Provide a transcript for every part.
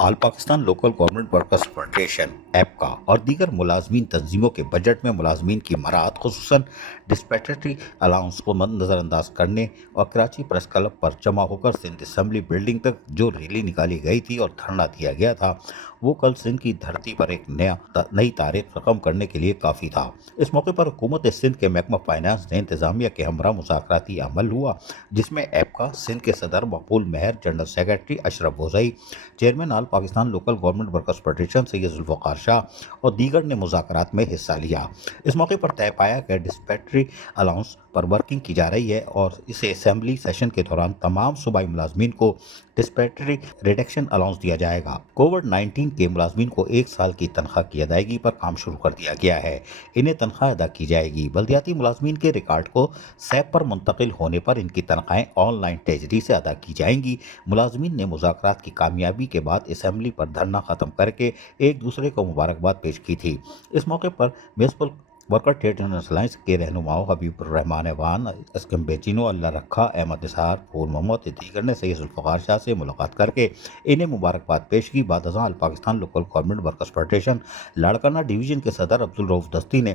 آل Pakistan local government workers federation APCA اور دیگر ملازمین تنظیموں کے بجٹ میں ملازمین کی مراعات خصوصاً ڈسپیٹری الاؤنس کو نظر انداز کرنے اور کراچی پریس کلب پر جمع ہو کر سندھ اسمبلی بلڈنگ تک جو ریلی نکالی گئی تھی اور دھرنا دیا گیا تھا وہ کل سندھ کی دھرتی پر ایک نئی تاریخ رقم کرنے کے لیے کافی تھا۔ اس موقع پر حکومت سندھ کے محکمہ فائنانس نے انتظامیہ کے ہمراہ مذاکراتی عمل ہوا، جس میں ایپکا سندھ کے صدر Maqbool Mehr, general secretary Ashraf Bozai, chairman all Pakistan local government workers federation Syed Zulfiqar Shah اور دیگر نے مذاکرات میں حصہ لیا۔ اس موقع پر طے پایا کہ ڈسپیٹری الاؤنس پر ورکنگ کی جا رہی ہے اور اسے اسمبلی سیشن کے دوران تمام صوبائی ملازمین کو ڈسپیٹری ریڈکشن الاؤنس دیا جائے گا۔ کووڈ-19 کے ملازمین کو 1 سال کی تنخواہ کی ادائیگی پر کام شروع کر دیا گیا ہے، انہیں تنخواہ ادا کی جائے گی۔ بلدیاتی ملازمین کے ریکارڈ کو سیپ پر منتقل ہونے پر ان کی تنخواہیں آن لائن ٹریجری سے ادا کی جائیں گی۔ ملازمین نے مذاکرات کی کامیابی کے بعد اسمبلی پر دھرنا ختم کر کے ایک دوسرے کو مبارکباد پیش کی تھی۔ اس موقع پر municipal worker trade union alliance کے رہنماؤں حبیب الرحمان ایوان، اسکم بیچینو، اللہ رکھا، احمد نثار، پھول محمد دیگر نے سید ذوالفقار شاہ سے ملاقات کر کے انہیں مبارکباد پیش کی۔ بعد ازاں Pakistan local government workers federation Larkana division کے صدر عبدالرؤف دستی نے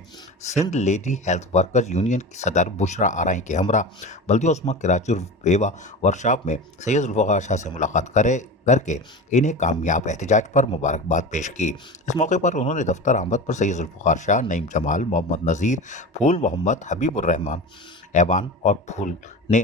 Sindh lady health workers union کی صدر بشرا آرائی کے ہمراہ بلدیہ عظمیٰ کراچی بیوہ ورکشاپ میں سید ذوالفقار شاہ سے ملاقات کر کے انہیں کامیاب احتجاج پر مبارکباد پیش کی۔ اس موقع پر انہوں نے دفتر آمد پر سید ذوالفقار شاہ، نعیم جمال، محمد نذیر، پھول محمد، حبیب الرحمان ایوان اور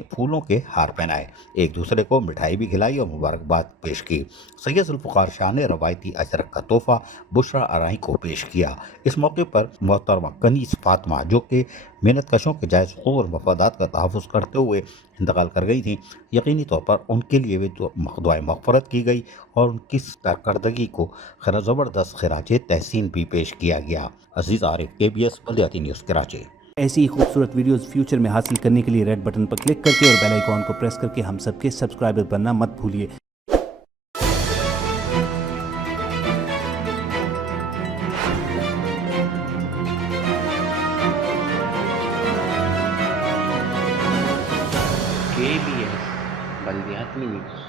پھولوں کے ہار پہنائے، ایک دوسرے کو مٹھائی بھی کھلائی اور مبارکباد پیش کی۔ سید ذوالفقار شاہ نے روایتی اجرک کا تحفہ بشرا آرائی کو پیش کیا۔ اس موقع پر محترمہ کنیز فاطمہ، جو کہ محنت کشوں کے جائز حقوق اور مفادات کا تحفظ کرتے ہوئے انتقال کر گئی تھیں، یقینی طور پر ان کے لیے دعائے مغفرت کی گئی اور ان کی کارکردگی کو زبردست خراج تحسین بھی پیش کیا گیا۔ عزیز عارف، KBS بلدیاتی نیوز کراچی۔ ایسی ہی خوبصورت ویڈیوز فیوچر میں حاصل کرنے کے لیے ریڈ بٹن پر کلک کر کے اور بیل آئیکن کو پریس کر کے ہم سب کے سبسکرائبر بننا مت بھولیے۔ KBS بلدیاتی نیوز